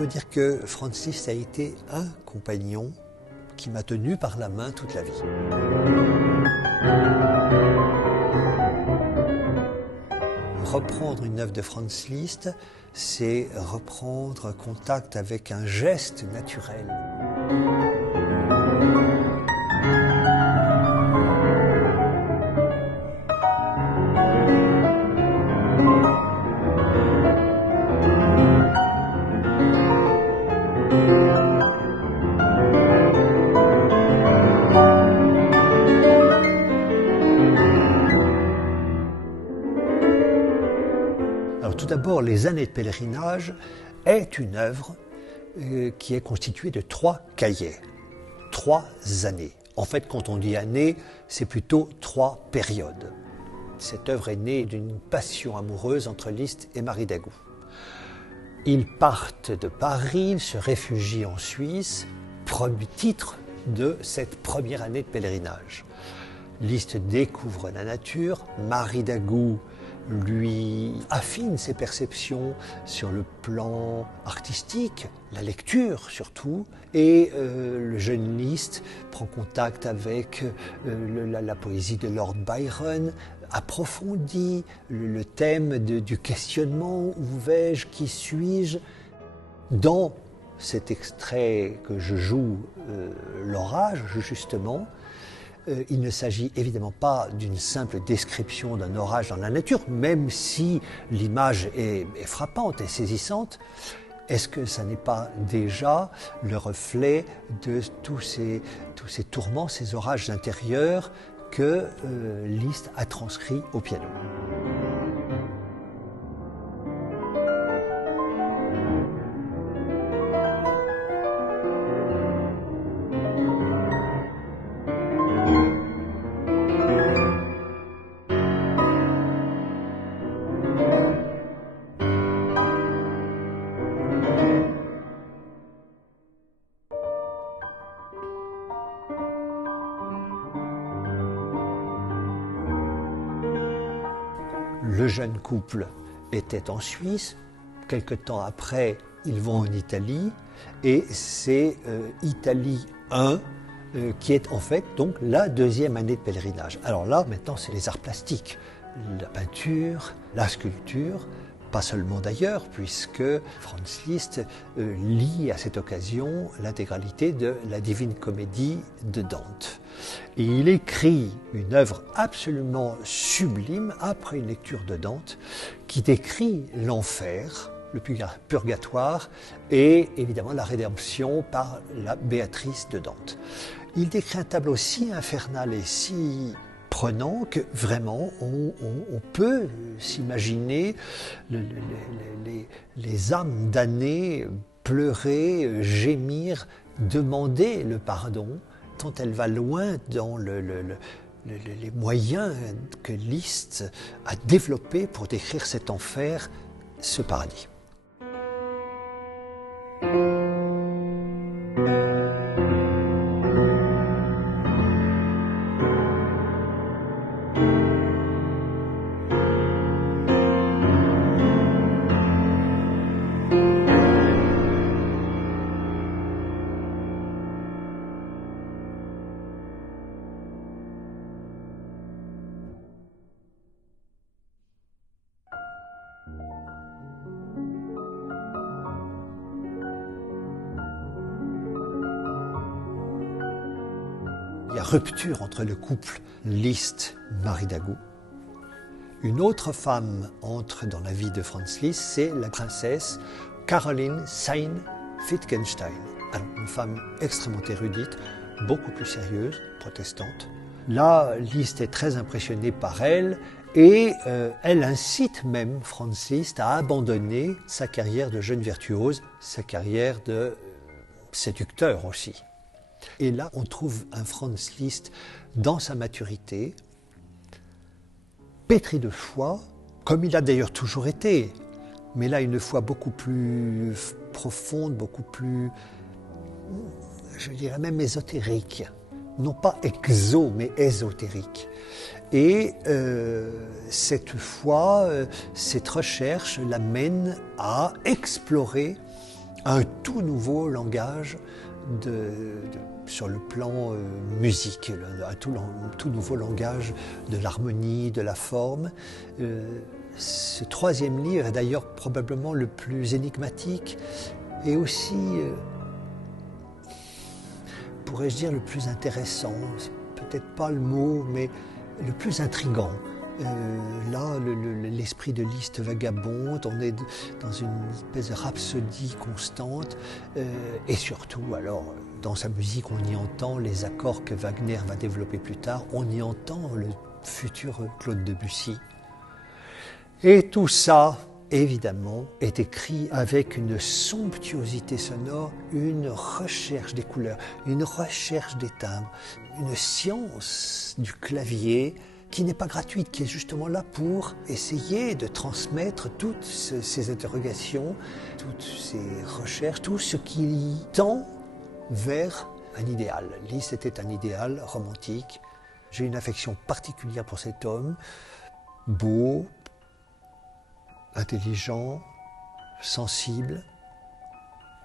dois dire que Franz Liszt a été un compagnon qui m'a tenu par la main toute la vie. Reprendre une œuvre de Franz Liszt, c'est reprendre contact avec un geste naturel. Alors tout d'abord, Les Années de pèlerinage est une œuvre qui est constituée de 3 cahiers, 3 années. En fait, quand on dit année, c'est plutôt 3 périodes. Cette œuvre est née d'une passion amoureuse entre Liszt et Marie Dagout. Ils partent de Paris, ils se réfugient en Suisse, premier titre de cette première année de pèlerinage. Liszt découvre la nature, Marie Dagout lui affine ses perceptions sur le plan artistique, la lecture surtout, et le jeune Liszt prend contact avec la poésie de Lord Byron, approfondit le thème du questionnement, où vais-je, qui suis-je. Dans cet extrait que je joue, l'orage justement, il ne s'agit évidemment pas d'une simple description d'un orage dans la nature, même si l'image est frappante et saisissante. Est-ce que ça n'est pas déjà le reflet de tous ces tourments, ces orages intérieurs que Liszt a transcrits au piano? Le jeune couple était en Suisse. Quelque temps après, ils vont en Italie. Et c'est Italie 1 qui est en fait donc la deuxième année de pèlerinage. Alors là, maintenant, c'est les arts plastiques. La peinture, la sculpture, pas seulement d'ailleurs, puisque Franz Liszt lit à cette occasion l'intégralité de la Divine Comédie de Dante. Et il écrit une œuvre absolument sublime après une lecture de Dante qui décrit l'enfer, le purgatoire et évidemment la rédemption par la Béatrice de Dante. Il décrit un tableau si infernal et si prenant que vraiment on peut s'imaginer les âmes damnées pleurer, gémir, demander le pardon, tant elle va loin dans les moyens que Liszt a développés pour décrire cet enfer, ce paradis. Il y a rupture entre le couple Liszt-Marie Dagout. Une autre femme entre dans la vie de Franz Liszt, c'est la princesse Caroline Sayn-Wittgenstein. Alors, une femme extrêmement érudite, beaucoup plus sérieuse, protestante. Là, Liszt est très impressionné par elle et elle incite même Franz Liszt à abandonner sa carrière de jeune virtuose, sa carrière de séducteur aussi. Et là, on trouve un Franz Liszt dans sa maturité, pétri de foi, comme il a d'ailleurs toujours été, mais là, une foi beaucoup plus profonde, beaucoup plus, je dirais même ésotérique. Non pas exo, mais ésotérique. Et cette foi, cette recherche l'amène à explorer un tout nouveau langage sur le plan musique, un tout nouveau langage de l'harmonie, de la forme. Ce troisième livre est d'ailleurs probablement le plus énigmatique et aussi, pourrais-je dire, le plus intéressant. C'est peut-être pas le mot, mais le plus intrigant. Là, l'esprit de Liszt vagabonde, on est dans une espèce de rhapsodie constante, et surtout, alors, dans sa musique, on y entend les accords que Wagner va développer plus tard, on y entend le futur Claude Debussy. Et tout ça, évidemment, est écrit avec une somptuosité sonore, une recherche des couleurs, une recherche des timbres, une science du clavier qui n'est pas gratuite, qui est justement là pour essayer de transmettre toutes ces interrogations, toutes ces recherches, tout ce qui tend vers un idéal. Liszt était un idéal romantique. J'ai une affection particulière pour cet homme, beau, intelligent, sensible,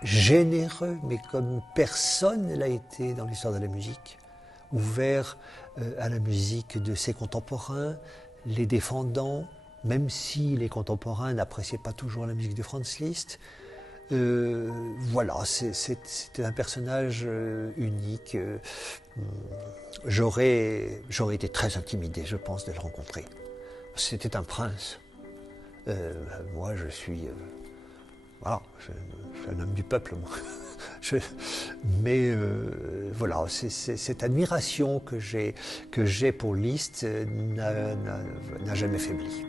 généreux, mais comme personne ne l'a été dans l'histoire de la musique, ouvert à la musique de ses contemporains, les défendant, même si les contemporains n'appréciaient pas toujours la musique de Franz Liszt. Voilà, c'était un personnage unique. J'aurais été très intimidé, je pense, de le rencontrer. C'était un prince. Moi, je suis... voilà, je suis un homme du peuple, moi. Mais voilà, cette admiration que j'ai pour Liszt n'a jamais faibli.